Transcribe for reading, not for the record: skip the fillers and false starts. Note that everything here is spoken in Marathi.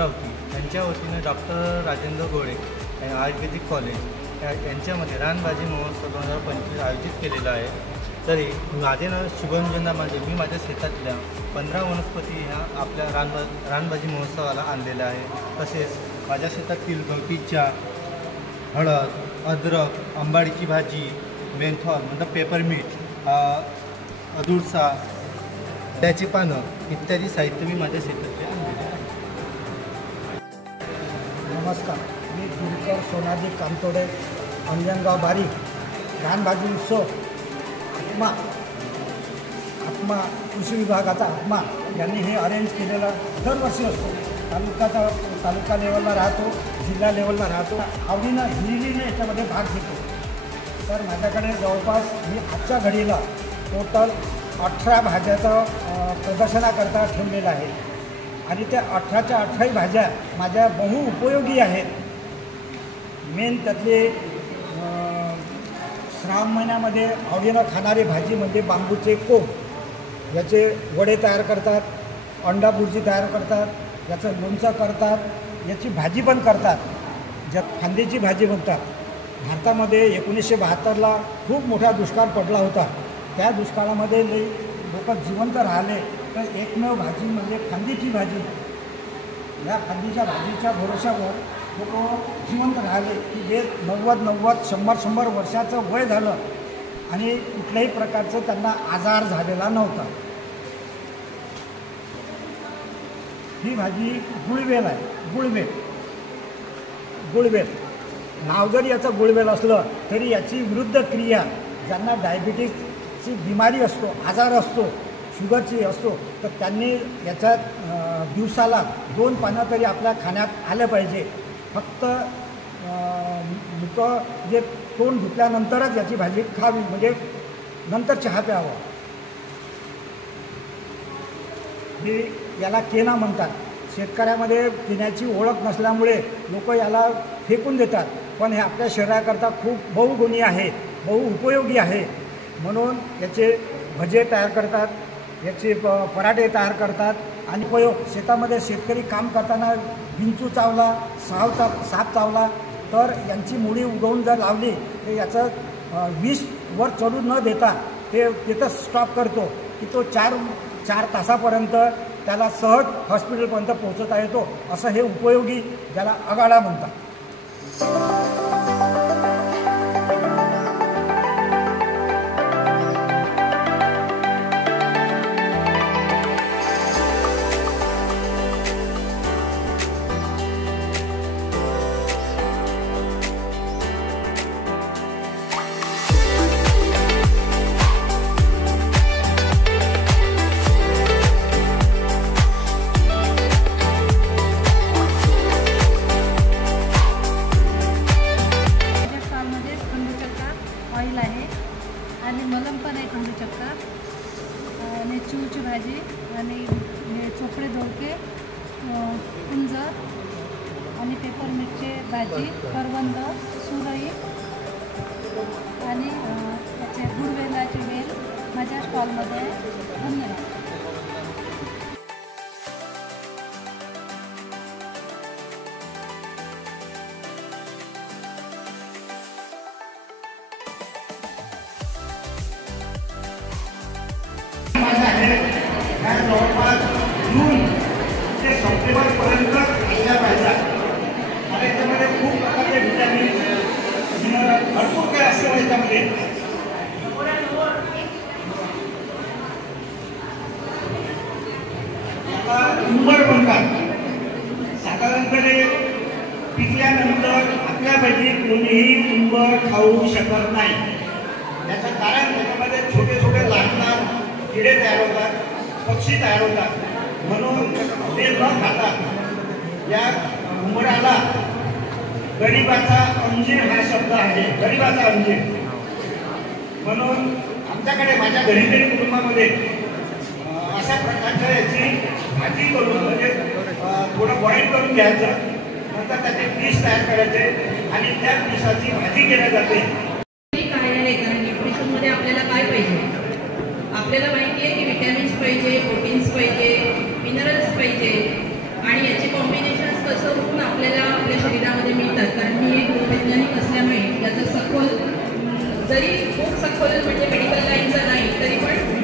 अमरावती यांच्या वतीने डॉक्टर राजेंद्र गोळे आयुर्वेदिक कॉलेज यांच्यामध्ये रानभाजी महोत्सव 2025 आयोजित केलेला आहे। तरी माझे नाव शुभम मांडे, मी माझ्या शेतातल्या 15 वनस्पती ह्या आपल्या रानभाजी महोत्सवाला आणलेल्या आहे। तसेच माझ्या शेतातील गवती चहा, हळद, अद्रक, आंबाडीची भाजी, मेंथॉल म्हणजे पेपरमीट, अदुळसा, त्याची पानं इत्यादी साहित्य मी माझ्या शेतातले आणलेले आहे। नमस्कार, मी दिनकर सोनाजी कामतोडे, अंजनगाव बारी। रानभाजी उत्सव आत्मा कृषी विभागाचा आत्मा यांनी हे अरेंज केलेला दरवर्षी असतो। तालुका लेवलला राहतो, जिल्हा लेवलला राहतो। आवडीनं हिरिरीने याच्यामध्ये भाग घेतो। तर माझ्याकडे जवळपास मी आजच्या घडीला टोटल 18 भाज्याचं प्रदर्शनाकरता ठेवलेलं आहे आणि त्या 18च्या 18 भाज्या माझ्या बहुउपयोगी आहेत। मेन त्यातले श्रावण महिन्यामध्ये आवडीनं खाणारी भाजी म्हणजे बांबूचे कोंब, याचे वडे तयार करतात, अंडा बुर्जी तयार करतात, याचं लोणचं करतात, याची भाजी पण करतात, ज्यात फांदीची भाजी म्हणतात। भारतामध्ये 1972ला खूप मोठा दुष्काळ पडला होता। त्या दुष्काळामध्ये लोक जिवंत राहिले तर एकमेव भाजी म्हणजे फांदीची भाजी। या फांदीच्या भाजीच्या भरोशावर लोक जिवंत राहिले की जे 90-100 वर्षाचं वय झालं आणि कुठल्याही प्रकारचं त्यांना आजार झालेला नव्हता। ही भाजी गुळवेल आहे। गुळवेल नाव जरी याचं गुळवेल असलं तरी याची विरुद्ध क्रिया, ज्यांना डायबिटीसची बिमारी असतो, आजार असतो, शुगरची असतो, तर त्यांनी याच्यात दिवसाला 2 पानं तरी आपल्या खाण्यात आलं पाहिजे। फक्त जे तोंड धुतल्यानंतरच याची भाजी खावी, म्हणजे नंतर चहा प्यावा। हे याला केना म्हणतात। शेतकऱ्यामध्ये पिण्याची ओळख नसल्यामुळे लोक याला फेकून देतात, पण हे आपल्या शरीराकरता खूप बहुगुणी आहे, बहुउपयोगी आहे। म्हणून याचे भजे तयार करतात, याचे पराठे तयार करतात आणि उपयोग शेतामध्ये शेतकरी काम करताना विंचू चावला, साप चावला तर यांची मुळी उगवून जर लावली तर याचं विष वर चढू न देता ते तिथं स्टॉप करतो की तो 4 तासापर्यंत त्याला सहज हॉस्पिटलपर्यंत पोहोचता येतो। असं हे उपयोगी, ज्याला अगाडा म्हणतात। आणि मलम पण आहे खंडू चक्का आणि चिवची भाजी आणि चोपडे दोडके, कुंज आणि पेपरमिरची भाजी, करवंद, सुरई आणि त्याचे गुळवेलाची वेल माझ्या स्टॉलमध्ये आहे। धन्यवाद। जवळपास जून ते सप्टेंबरपर्यंत खाल्ल्या पाहिजेत आणि याच्यामध्ये खूप प्रकारचे व्हिटॅमिन भरपूर काही असतं। याच्यामध्ये याला उंबर म्हणतात। साधारणपणे पिकल्यानंतर आपल्यापैकी कोणीही उंबर खाऊ शकत नाही। याचं कारण त्याच्यामध्ये छोटे छोटे लहान किडे तयार होतात, पक्षी तयार होतात, म्हणून ते न खाता या उंबराला गरीबाचा अंजीर हा शब्द आहे, गरीबाचा अंजीर। म्हणून आमच्याकडे माझ्या घरी तरी कुटुंबामध्ये अशा प्रकारच्या याची भाजी करून म्हणजे थोडं बॉईल करून घ्यायचं, नंतर त्याचे पीस तयार करायचे आणि त्या पीसाची भाजी केली जाते। न्यूट्रिशनमध्ये आपल्याला काय पाहिजे? आपल्याला माहिती आहे की विटॅमिन्स पाहिजे, प्रोटीन्स पाहिजे, मिनरल्स पाहिजे आणि याचे कॉम्बिनेशन जास्त गुण आपल्याला आपल्या शरीरामध्ये मिळतात. कारण मी एक वैज्ञानिक असल्यामुळे याचं सखोल जरी खूप सखोल म्हणजे मेडिकल लाईनचं नाही तरी पण